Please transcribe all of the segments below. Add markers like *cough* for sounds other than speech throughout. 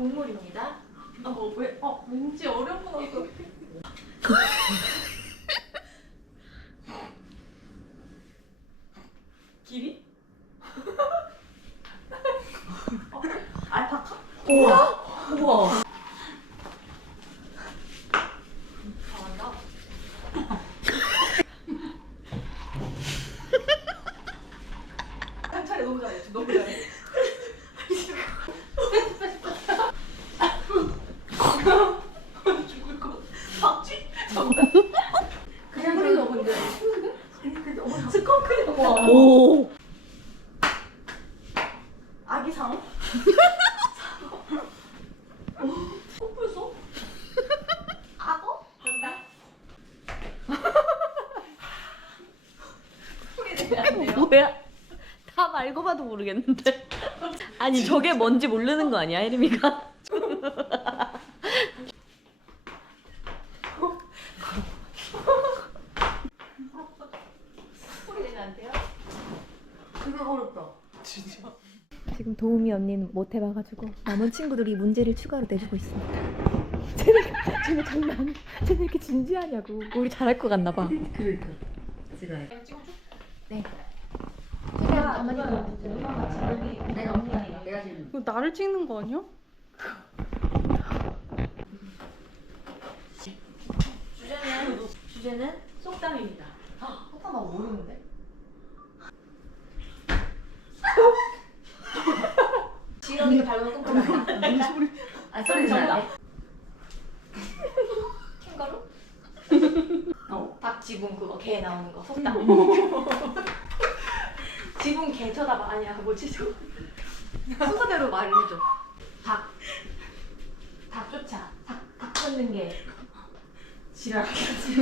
동물입니다. 어, 왜? 어, 왠지 어려운 거 나왔어. 길이? 어, 알파카? 우와. 우와. 잘한다. 한 차례 너무 잘해. 너무 잘해. 죽을 거. 박쥐? 정답. 그냥 소리 넣은데. 스컹크냐고. 오. 아기 상어? 코뿔소? 악어? 정답. 소리 내면 안 돼요? 뭐야? 다 말고 봐도 모르겠는데. *laughs* 아니 저게 뭔지 모르는 거 아니야, 혜림이가? 진짜. 지금 도우미 언니는 못 해봐가지고 남은 친구들이 문제를 추가로 내주고 있습니다. *laughs* 쟤네, 쟤네 장난 아니야. 쟤네 이렇게 진지하냐고. 우리 잘할 것 같나 봐. 그러니까. 찍어줘? 최대한 가만히 내가 언니야. 내가 지금 이거 나를 찍는 거 아니야? 주제는 주제는 속담입니다. 석탄 나 모르는데? 똥꼬 난다. 뭔 소리? 아 소리 정답. 캥거루? 어. 닭 지붕 그거 개 나오는 거 속담. *laughs* 지붕 개 쳐다봐 아니야 뭐지 저 순서대로 말을 해줘. 닭. 닭 쫓아. 닭, 닭 쫓는 게 지랄하겠지.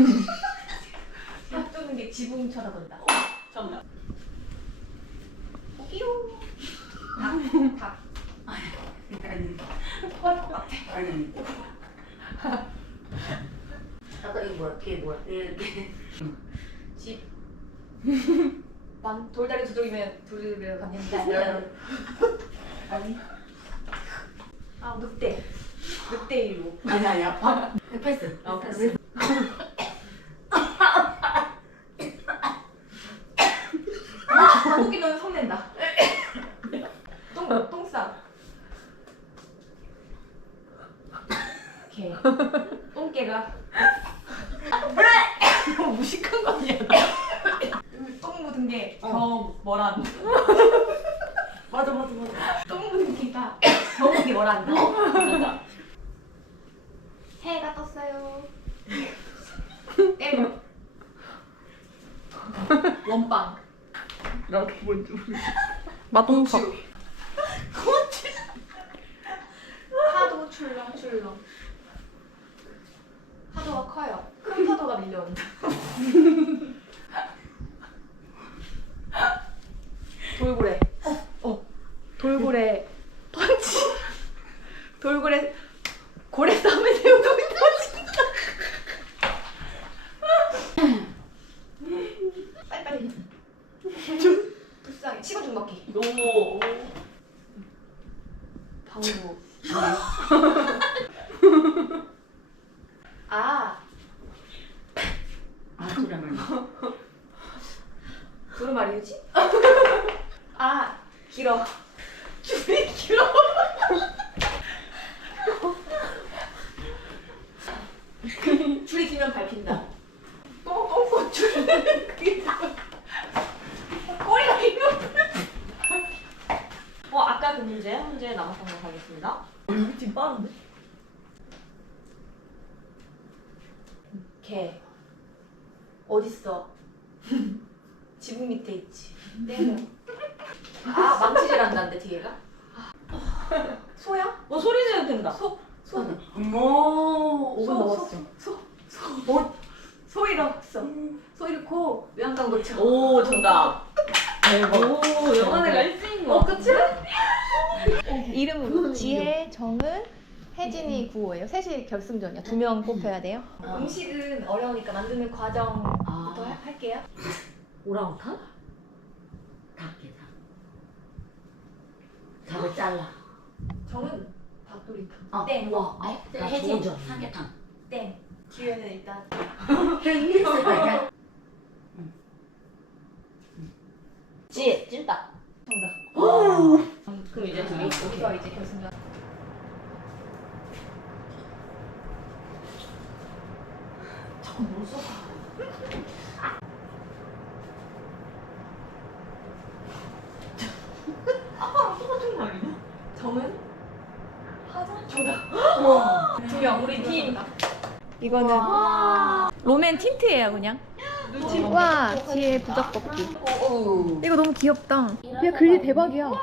닭 쫓는 게 지붕 쳐다본다. 정답. 끼용. 닭. 닭. 아니. 아니. 아까 이거 뭐야? 걔 뭐야? 이렇게. 집. 난 돌다리 두들기면 두들겨 갔는데. 아니. 아 늑대. 늑대 이로. 아니 아니야. 아, 패스. 어 패스. 토끼 너는 성낸다. 똥, 똥 싸. 개. 똥개가. 너무 무식한 거 아니야? 똥 묻은 게 더 뭐란. *laughs* 맞아 맞아 맞아. 똥 묻은 개가 더 묻은 게 뭐란다. 맞아. 해가 떴어요. 땡. *laughs* 원빵. 나도 뭔지 모르겠어. 마동석. 고추. 파도 출렁출렁. 파도가 커요. 큰 파도가 밀려온다. *laughs* 돌고래. 어, 어. 돌고래. 펀치. 돌고래. 고래 싸움에 새우동이 터진다. 빨리빨리. 불쌍해. 치고 중박기. 너무. 방구. *laughs* 아, 아 소리 말. 무슨 말이지? 아, 길어. 줄이 길어. 길면 밟힌다. 똥 똥꼬 줄. *laughs* 그게 뭐야? 꼬리가 길면. *laughs* 어 아까 그 문제 한 문제 남았던 거 가겠습니다. 우리 팀 빠른데? 개. 어딨어? *laughs* 지붕 밑에 있지. 땡. 아, 망치질 한다는데 뒤에가? 소야? 어 소리 내도 된다. 소, 소, 어머. 소, 소, 소, 소, 소, 소 잃었어. 소 잃고 외양간 고쳐. 오 정답. 오 영환이가 1등인 거. 어, 그치? 이름은 지혜, 정은, 혜진이, 구호예요. 셋이 결승전이야. 두 명 뽑혀야 돼요. 음식은 어려우니까 만드는 과정부터 아. 할- 할게요. 오랑우탄? 닭게 닭. 닭을 잘라. 정은 닭 놀이터. 아, 땡. 우와. 아, 네, 나 해지. 좋은 줄 알았네. 삼계탕. 땡. 기회는 일단 있을 거 아니야? 찌 찐다. 정답. 그럼 이제 둘이 이거 이제 결승전. *laughs* 정은? 하자? 정답. *laughs* 두명 우리 팀. 이거는 롬앤 틴트예요 그냥. 와 뒤에 부적 뽑기. 이거 너무 귀엽다. 야 글리 대박이야. 어?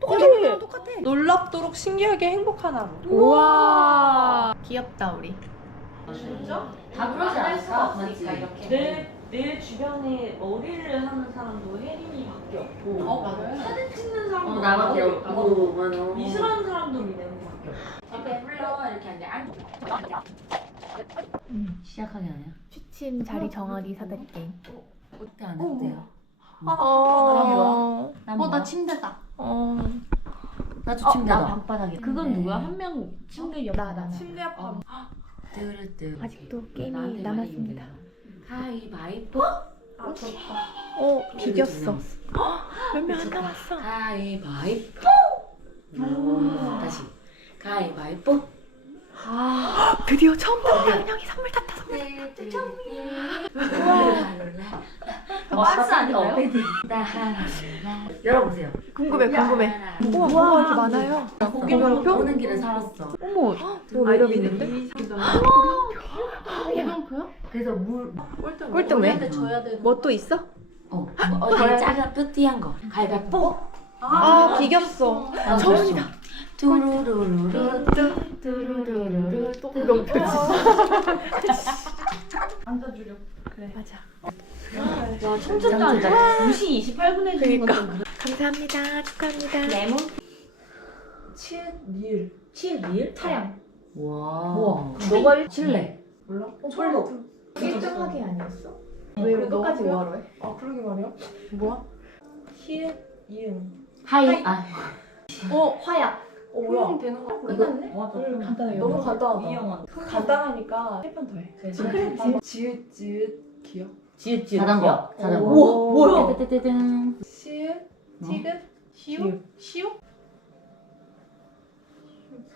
똑같아. 똑같아. 놀랍도록 신기하게 행복한 하루. 우와 귀엽다 우리. 다 그러지 않을까? 맞지? 이렇게. 내, 내 주변에 머리를 하는 사람도 혜린이밖에 없고 어, 맞아요. 사진 찍는 사람도 어, 나밖에 없고. 미술하는 사람도 미네밖에 없고 앞에 불러 이렇게 앉아. 앉아. 시작하기 아니야? 취침 자리 정하기 게임. 어때 안 해도 돼요? 어. 난 뭐야? 침대다. 어. 나 주침대다. 나 방바닥에 그건 누구야? 한 명 침대 옆 나, 나, 나. 침대 앞 뜨르뜨. 아직도 게임이 남았습니다. 가위바위보. 아, 좋다. 어 비겼어. 몇명안 남았어. 가위바위보. 오, 다시. 가위바위보. *gasps* 드디어 처음 탔다. 형이 선물 탔다. 선물. 박스 아닌가요? *laughs* 열어보세요. 궁금해 궁금해. 우와 뭐가 이렇게 많아요? 구경표? 오는 길에 살았어. 어머 이거 매력 있는데? *gasps* 그래서 물. 꼴등 왜? 줘야 돼. 뭐 또 있어? 어. 어, 되게 작은 뿌띠한 거. 가위바위보. 아 비겼어. 처음이다. 두루루루루 뚜루루루루 또 구경표. 앉아주려. 맞아. 와 청첩도 앉아 2시 28분에 주는 그니까. 건데 감사합니다. 축하합니다. 레몬? 니을. 치읓 차양. 와. 너가 칠레. 몰라? 어, 폴로. 1등하기 아니었어? 왜왜 끝까지 뭐하러 해? 아 그러게 말이야. 뭐야? 히읗 이응. 하이. 아. 어 화약. 어 뭐야? 되는 거. 끝났네. 맞아 간단하게. 너무 간단하다. 간단하니까 세 판 더 해. 그래. 지읒 지읒 기억. 지읒 지읒 자전거. 자전거. 우와 뭐야. 시읒 어? 티귿 시우? 시우?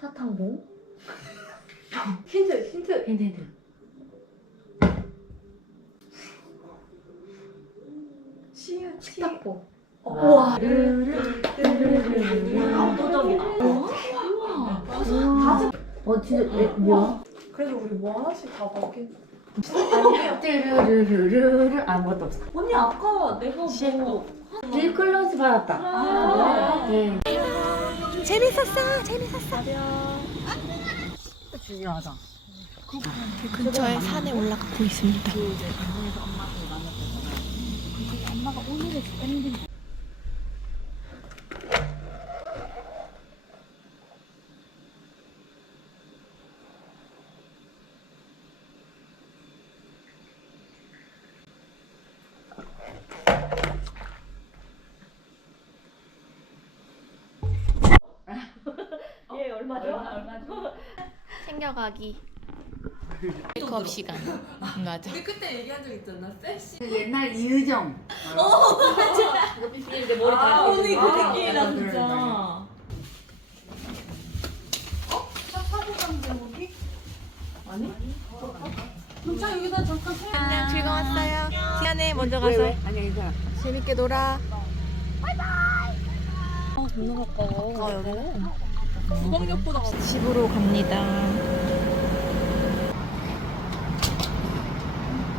사탕봉. 힌트 힌트. 힌트 힌트. 시읒 식탁보. 우와. 압도적이다 어 진짜 에, 뭐야? 그래도 우리 뭐 하나씩 다 먹긴. 뚜루루루루 아무것도 없어. 언니 아까 내가 뭐 딜클로스 받았다. 아. 네. 재밌었어. 재밌었어. 중요하다. 그 근처에 산에 올라가고 있습니다. 얘 얼마죠? 얼마죠? 챙겨가기. *laughs* 메이크업 시간. 맞아. 그 옛날 이유정. *laughs* 머리 다 언니 그 아, 느낌이다 진짜 맞아. 안녕 즐거웠어요. 미안해 먼저 가서 아니 괜찮아. 재밌게 놀아. 바이바이. 아 존나 가까워. 아 여기 는? 수박역보다 집으로 갑니다.